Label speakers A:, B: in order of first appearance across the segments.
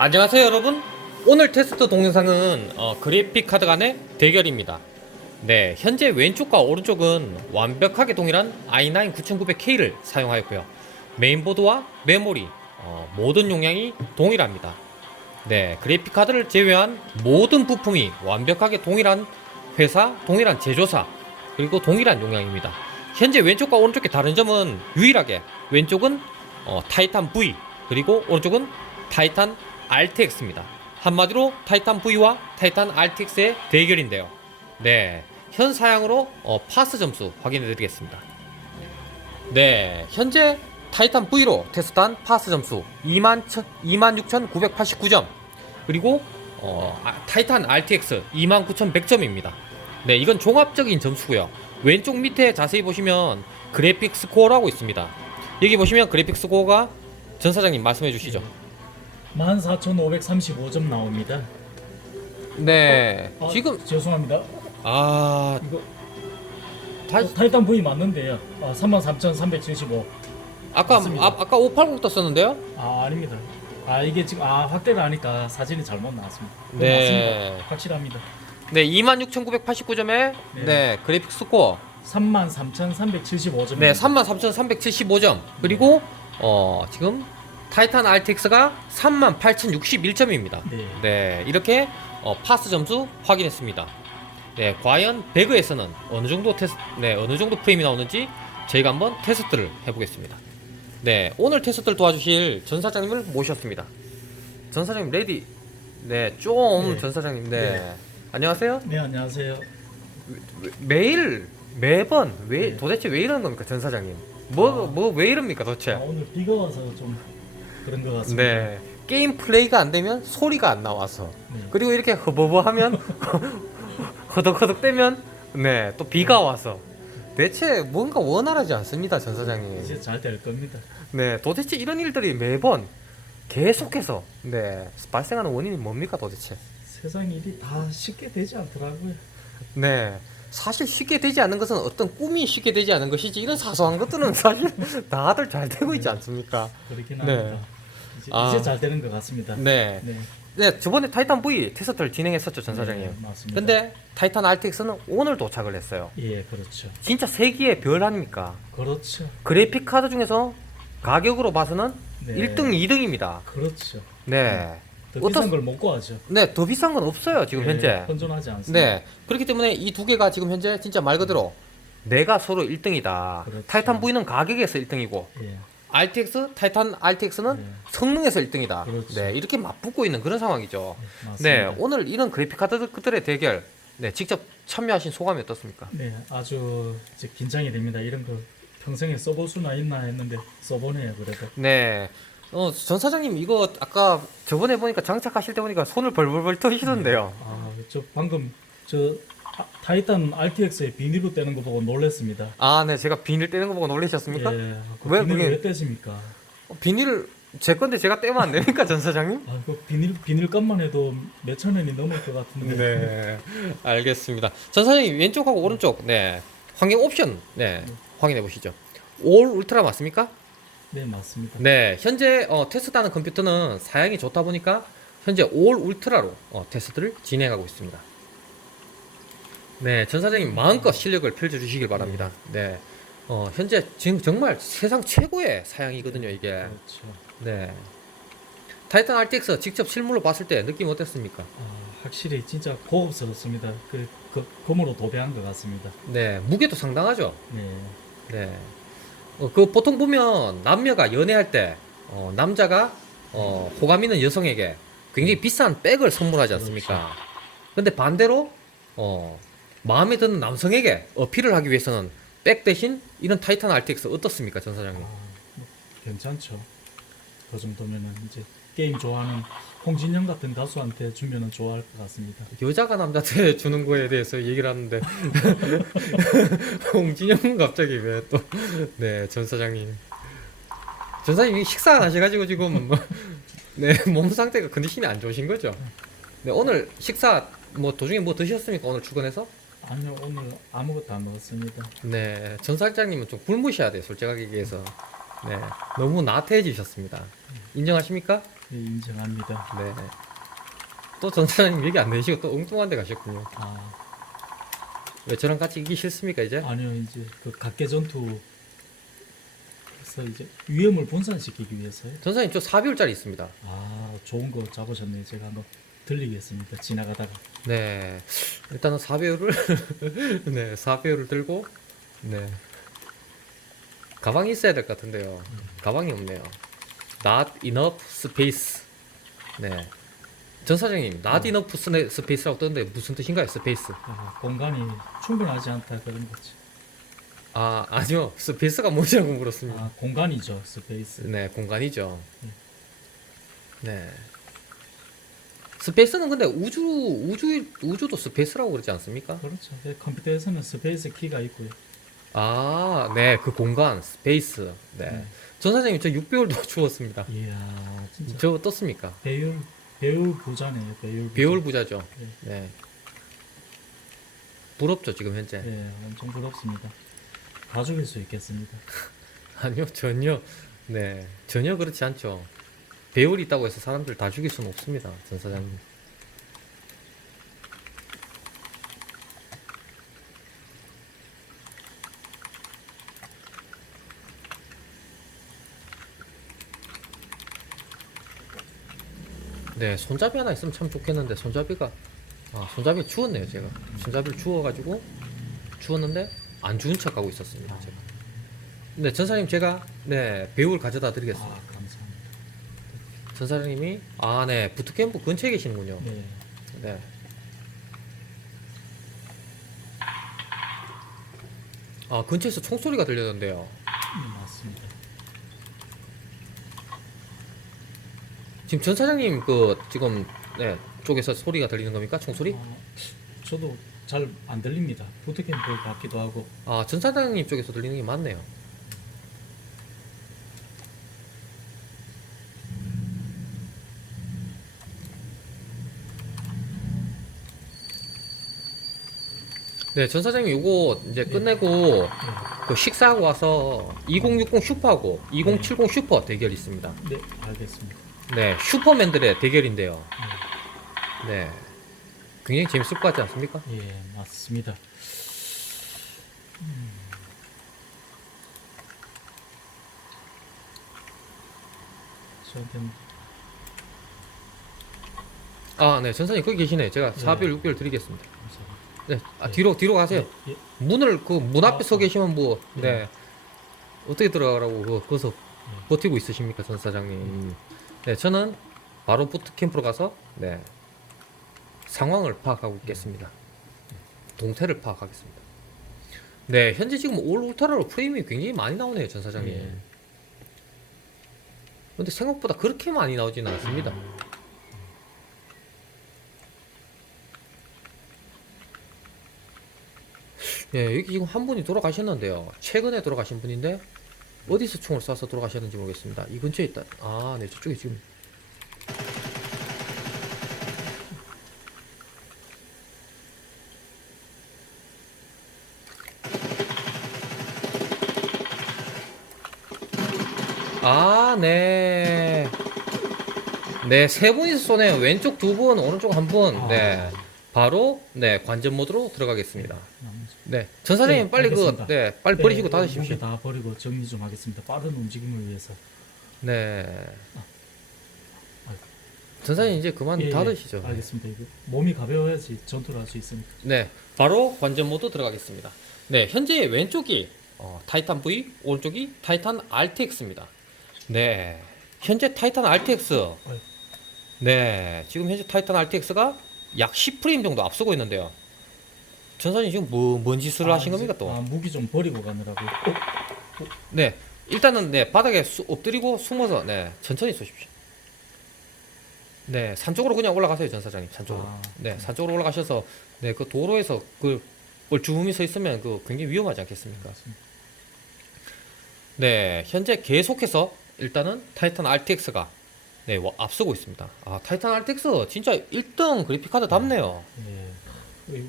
A: 안녕하세요 여러분. 오늘 테스트 동영상은 어, 그래픽 카드 간의 대결입니다. 네 현재 왼쪽과 오른쪽은 완벽하게 동일한 i9 9900K를 사용하였고요. 메인보드와 메모리 어, 모든 용량이 동일합니다. 네 그래픽 카드를 제외한 모든 부품이 완벽하게 동일한 회사 동일한 제조사 그리고 동일한 용량입니다. 현재 왼쪽과 오른쪽의 다른 점은 유일하게 왼쪽은 어, 타이탄 V 그리고 오른쪽은 타이탄 RTX입니다. 한마디로 타이탄 V와 타이탄 RTX의 대결인데요. 네, 현 사양으로 어, 파스 점수 확인해 드리겠습니다. 네, 현재 타이탄 V로 테스트한 파스 점수 2만 26,989점 그리고 어, 아, 타이탄 RTX 29,100점입니다. 네, 이건 종합적인 점수고요. 왼쪽 밑에 자세히 보시면 그래픽 스코어라고 있습니다. 여기 보시면 그래픽 스코어가 전 사장님 말씀해 주시죠.
B: 14,535점 나옵니다.
A: 네,
B: 어,
A: 지금
B: 죄송합니다.
A: 아
B: 이거
A: 다,
B: 어, 타이탄 V 맞는데요. 아, 33,375.
A: 아까
B: 맞습니다.
A: 아, 아까 580 떴었는데요?
B: 아 아닙니다. 아 이게 지금 아 확대를 하니까 사진이 잘못 나왔습니다. 그거
A: 네.
B: 맞습니다. 확실합니다.
A: 네, 26,989점에 네.
B: 네.
A: 그래픽 스코어
B: 33,375점.
A: 네, 33,375점. 그리고 어, 지금 타이탄 RTX가 38,061점입니다.
B: 네.
A: 네, 이렇게 어, 파스 점수 확인했습니다. 네, 과연 배그에서는 어느 정도 테스 네, 어느 정도 프레임이 나오는지 저희가 한번 테스트를 해보겠습니다. 네, 오늘 테스트를 도와주실 전 사장님을 모셨습니다. 전 사장님 레디. 네, 좀
B: 네.
A: 전 사장님. 네.
B: 네.
A: 안녕하세요.
B: 네 안녕하세요.
A: 왜- 매일 매번 왜
B: 네.
A: 도대체 왜 이러는 겁니까, 전 사장님? 뭐
B: 아.
A: 뭐왜 이럽니까, 도대체?
B: 아, 오늘 비가 와서 좀 그런 것 같습니다.
A: 네. 게임 플레이가 안 되면 소리가 안 나와서
B: 네.
A: 그리고 이렇게 허버버하면 허덕허덕대면 네또 비가 와서 대체 뭔가 원활하지 않습니다 전 사장님
B: 이제 잘 될 겁니다.
A: 네 도대체 이런 일들이 매번 계속해서 네 발생하는 원인이 뭡니까 도대체
B: 세상 일이 다 쉽게 되지 않더라고요.
A: 네 사실 쉽게 되지 않는 것은 어떤 꿈이 쉽게 되지 않은 것이지 이런 사소한 것들은 사실 다들 잘 되고 있지 않습니까
B: 그렇긴
A: 네.
B: 합니다. 이제,
A: 아.
B: 이제 잘 되는 것 같습니다.
A: 네
B: 네.
A: 네, 저번에 타이탄 V 테스트를 진행했었죠, 전 사장님.
B: 네, 맞습니다.
A: 근데 타이탄 RTX는 오늘 도착을 했어요.
B: 예, 그렇죠.
A: 진짜 세기의 별 아닙니까?
B: 그렇죠.
A: 그래픽 카드 중에서 가격으로 봐서는
B: 네.
A: 1등, 2등입니다.
B: 그렇죠.
A: 네.
B: 더
A: 어떤-
B: 비싼 걸못 구하죠.
A: 네, 더 비싼 건 없어요, 지금
B: 예,
A: 현재.
B: 현존하지 않습니다.
A: 네. 그렇기 때문에 이 두 개가 지금 현재 진짜 말 그대로 내가 서로 1등이다.
B: 그렇죠.
A: 타이탄 V는 가격에서 1등이고
B: 예.
A: RTX, 타이탄 RTX는
B: 네.
A: 성능에서 1등이다.
B: 그렇죠.
A: 네, 이렇게 맞붙고 있는 그런 상황이죠.
B: 예, 맞습니다.
A: 네, 오늘 이런 그래픽 카드들의 대결, 네, 직접 참여하신 소감이 어떻습니까?
B: 네, 아주 이제 긴장이 됩니다. 이런 거 평생에 써볼 수나 있나 했는데 써보네요, 그래도.
A: 네, 어, 전 사장님 이거 아까 저번에 보니까 장착하실 때 보니까 손을 벌벌벌 터시던데요.
B: 아, 저 방금 저 아, 타이탄 RTX의 비닐로 떼는 거 보고 놀랐습니다.
A: 아, 네, 제가 비닐 떼는 거 보고 놀라셨습니까?
B: 예, 그
A: 왜
B: 비닐
A: 그게-
B: 왜 떼십니까?
A: 어, 비닐을 제 건데 제가 떼면 안 됩니까, 전 사장님?
B: 아, 그 비닐 비닐값만 해도 몇천 원이 넘을 것 같은데.
A: 네, 알겠습니다. 전 사장님 왼쪽하고 오른쪽, 네, 환경 옵션, 네, 확인해 보시죠. 올 울트라 맞습니까?
B: 네, 맞습니다.
A: 네, 현재 어, 테스트하는 컴퓨터는 사양이 좋다 보니까 현재 올 울트라로 어, 테스트를 진행하고 있습니다. 네, 전 사장님 마음껏 실력을 펼쳐주시길 바랍니다. 네, 어, 현재 지금 정말 세상 최고의 사양이거든요, 이게.
B: 그렇죠.
A: 네. 타이탄 RTX 직접 실물로 봤을 때 느낌 어땠습니까?
B: 아, 확실히 진짜 고급스럽습니다. 그, 그 검으로 도배한 것 같습니다.
A: 네, 무게도 상당하죠.
B: 네.
A: 네. 어, 그 보통 보면 남녀가 연애할 때 어, 남자가 어, 호감 있는 여성에게 굉장히 비싼 백을 선물하지 않습니까? 근데 반대로 어, 마음에 드는 남성에게 어필을 하기 위해서는 백 대신 이런 타이탄 RTX 어떻습니까, 전
B: 아,
A: 사장님?
B: 뭐 괜찮죠. 그 정도면은 이제 게임 좋아하는 홍진영 같은 가수한테 주면은 좋아할 것 같습니다.
A: 여자가 남자한테 주는 거에 대해서 얘기를 하는데 홍진영은 갑자기 왜 또 네 전 사장님 전 사장님 식사 안 하셔가지고 지금 네 몸 상태가 컨디션이 안 좋으신 거죠? 네 오늘 식사 뭐 도중에 뭐 드셨습니까 오늘 출근해서?
B: 아니요 오늘 아무것도 안 먹었습니다.
A: 네 전 사장님은 좀 굶으셔야 돼요 솔직하게 얘기해서 네 너무 나태해지셨습니다 인정하십니까?
B: 예, 인정합니다.
A: 네. 또 전 사장님 얘기 안 내시고 또 엉뚱한 데 가셨군요.
B: 아
A: 왜 저랑 같이 이기 싫습니까 이제?
B: 아니요 이제 그 각계 전투 그래서 이제 위험을 분산시키기 위해서요.
A: 전사님 저 4비율짜리 있습니다.
B: 아 좋은 거 잡으셨네요. 제가 한번 들리겠습니다. 지나가다가
A: 네. 일단은 4배율을 네, 4배율을 들고 네. 가방이 있어야 될 것 같은데요. 가방이 없네요. Not enough space. 네. 전 사장님, not enough 스네- space라고 뜨는데 무슨 뜻인가요? 스페이스.
B: 아, 공간이 충분하지 않다 그런 거지.
A: 아, 아니요. 스페이스가 뭐냐고 물었습니다.
B: 아 공간이죠 스페이스.
A: 네, 공간이죠.
B: 음.
A: 네. 스페이스는 근데 우주 우주 우주도 스페이스라고 그러지 않습니까?
B: 그렇죠. 예, 컴퓨터에서는 스페이스 키가 있고요.
A: 아, 네, 그 공간 스페이스. 네.
B: 네.
A: 전 사장님 저 6개월도 주웠습니다.
B: 이야 진짜
A: 저 떴습니까?
B: 배율 배율 부자네요. 배율 부자.
A: 비올 부자죠.
B: 네.
A: 네. 부럽죠 지금 현재.
B: 예, 엄청 부럽습니다. 다 죽일 수 있겠습니다.
A: 아니요 전혀. 네, 전혀 그렇지 않죠. 배율이 있다고 해서 사람들 다 죽일 수는 없습니다, 전 사장님. 네, 손잡이 하나 있으면 참 좋겠는데 손잡이가 아 손잡이 주웠네요 제가 손잡이를 주워 가지고 주웠는데 안 주운 척 하고 있었습니다 제가. 네 전사님 제가 네 배우를 가져다 드리겠습니다. 전사님이 아 네 부트캠프 근처에 계시는군요.
B: 네.
A: 네. 아 근처에서 총소리가 들렸는데요.
B: 네, 맞습니다.
A: 지금 전 사장님 그 지금 네 쪽에서 소리가 들리는 겁니까 총소리?
B: 아, 저도 잘 안 들립니다. 부트캠프 같기도 하고.
A: 아 전 사장님 쪽에서 들리는 게 맞네요. 네, 전 사장님 요거 이제 끝내고
B: 네,
A: 그 식사하고 와서 2060 슈퍼하고 2070 슈퍼 대결 있습니다.
B: 네 알겠습니다.
A: 네, 슈퍼맨들의 대결인데요. 네, 굉장히 재밌을 것 같지 않습니까?
B: 예, 맞습니다. 음. 저한테는
A: 아, 네, 전사님 거기 계시네. 제가
B: 네.
A: 4배율 6배율 드리겠습니다.
B: 감사합니다.
A: 네, 아,
B: 네.
A: 뒤로 뒤로 가세요.
B: 예, 예.
A: 문을 그 문 앞에
B: 아,
A: 서 계시면 뭐,
B: 네.
A: 네, 어떻게 들어가라고 그 거기서
B: 네.
A: 버티고 있으십니까, 전 사장님? 네, 저는 바로 부트 캠프로 가서 네 상황을 파악하고 있겠습니다. 동태를 파악하겠습니다. 네, 현재 지금 올 울트라로 프레임이 굉장히 많이 나오네요, 전 사장님.
B: 예.
A: 근데 생각보다 그렇게 많이 나오지는 않습니다. 예, 여기 지금 한 분이 돌아가셨는데요. 최근에 돌아가신 분인데 어디서 총을 쏴서 돌아가셨는지 모르겠습니다. 이 근처에 있다. 아, 네, 저쪽에 지금. 아, 네. 네, 세 분이서 쏘네요. 왼쪽 두 분, 오른쪽 한 분.
B: 아.
A: 네. 바로 네, 관전 모드로 들어가겠습니다. 네. 전 사장님
B: 네,
A: 빨리
B: 알겠습니다.
A: 그 네, 빨리
B: 네,
A: 버리시고
B: 네,
A: 닫으십시오.
B: 무게 다 버리고 정리 좀 하겠습니다. 빠른 움직임을 위해서.
A: 네.
B: 아이고.
A: 전 사장님 이제 그만
B: 예, 예,
A: 닫으시죠.
B: 알겠습니다. 이거 몸이 가벼워야지 전투를 할 수 있으니까.
A: 네. 바로 관전 모드 들어가겠습니다. 네, 현재 왼쪽이 어, 타이탄 V, 오른쪽이 타이탄 RTX입니다. 네. 현재 타이탄 RTX.
B: 어이.
A: 네. 지금 현재 타이탄 RTX가 약 10프레임 정도 앞서고 있는데요. 전사님 지금 뭐, 뭔 짓을 하신
B: 아,
A: 겁니까 또?
B: 아, 무기 좀 버리고 가느라고.
A: 네, 일단은 네 바닥에 수, 엎드리고 숨어서 네 천천히 쏘십시오. 네, 산 쪽으로 그냥 올라가세요, 전 사장님. 산 쪽으로.
B: 아,
A: 네, 산 쪽으로 올라가셔서 네 그 도로에서 그 뻘쭘히 서 있으면 그 굉장히 위험하지 않겠습니까?
B: 맞습니다.
A: 네, 현재 계속해서 일단은 타이탄 RTX가 네 와- 앞서고 있습니다. 아 타이탄 RTX 진짜 1등 그래픽 카드 답네요.
B: 예. 그리고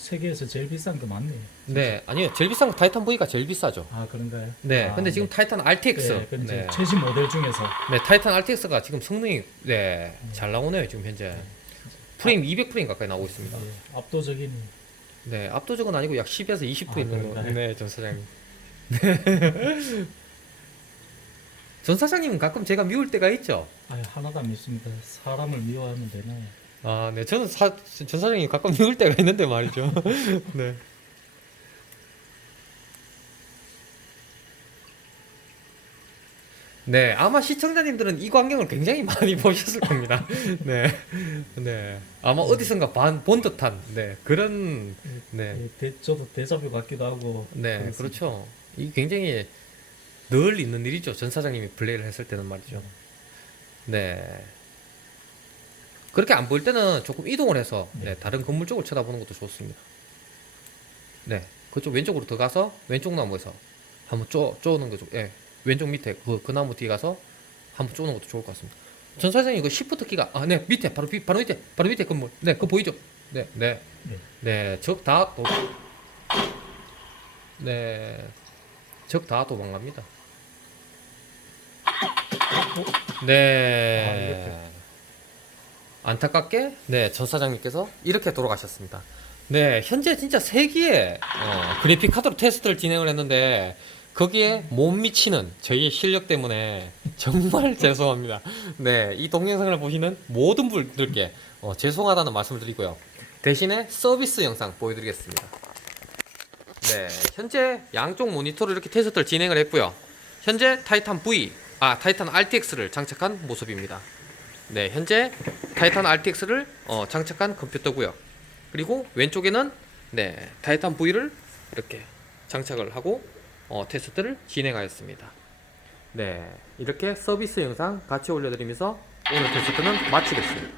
B: 세계에서 제일 비싼 거 맞네.
A: 네, 아니요. 제일 비싼 거 타이탄 V가 제일 비싸죠.
B: 아 그런가요?
A: 네,
B: 아,
A: 근데 지금 타이탄 RTX.
B: 네, 근데
A: 네.
B: 최신 모델 중에서
A: 네, 타이탄 RTX가 지금 성능이 네, 잘 나오네요, 지금 현재. 프레임 200프레임 가까이 나오고 있습니다.
B: 예, 압도적인
A: 네, 압도적은 아니고 약 10에서 20프레임
B: 아,
A: 정도.
B: 그런가요?
A: 네, 전 사장님. 전 사장님은 가끔 제가 미울 때가 있죠.
B: 아 하나도 안 믿습니다. 사람을 미워하면 되나요?
A: 아, 네, 저는 사, 전 사장님 가끔 미울 때가 있는데 말이죠. 네. 네, 아마 시청자님들은 이 광경을 굉장히 많이 보셨을 겁니다. 네, 네, 아마 어디선가 반, 본 듯한, 네, 그런, 네,
B: 예, 대, 저도 대자뷰 같기도 하고
A: 네,
B: 그렇습니다.
A: 그렇죠. 이 굉장히 늘 있는 일이죠. 전 사장님이 플레이를 했을 때는 말이죠. 네. 그렇게 안 보일 때는 조금 이동을 해서 네, 다른 건물 쪽을 쳐다보는 것도 좋습니다. 네, 그쪽 왼쪽으로 들어가서 왼쪽 나무에서 한번 쪼 쪼는 거죠. 예, 왼쪽 밑에 그, 그 나무 뒤에 가서 한번 쪼는 것도 좋을 것 같습니다. 전 사장님 그 시프트 키가 아, 네 밑에 바로 밑 바로 밑에 바로 밑에 건물. 네, 그거 보이죠? 네, 네,
B: 네.
A: 네, 적다 도. 네, 적 다 도망갑니다. 네. 안타깝게 네, 전 사장님께서 이렇게 돌아가셨습니다. 네, 현재 진짜 세기의 어, 그래픽 카드로 테스트를 진행을 했는데 거기에 못 미치는 저희의 실력 때문에 정말 죄송합니다. 네, 이 동영상을 보시는 모든 분들께 어, 죄송하다는 말씀을 드리고요. 대신에 서비스 영상 보여드리겠습니다. 네, 현재 양쪽 모니터로 이렇게 테스트를 진행을 했고요. 현재 타이탄 V, 아 타이탄 RTX를 장착한 모습입니다. 네, 현재 타이탄 RTX를 어, 장착한 컴퓨터고요. 그리고 왼쪽에는 네 타이탄 V를 이렇게 장착을 하고 어, 테스트를 진행하였습니다. 네, 이렇게 서비스 영상 같이 올려드리면서 오늘 테스트는 마치겠습니다.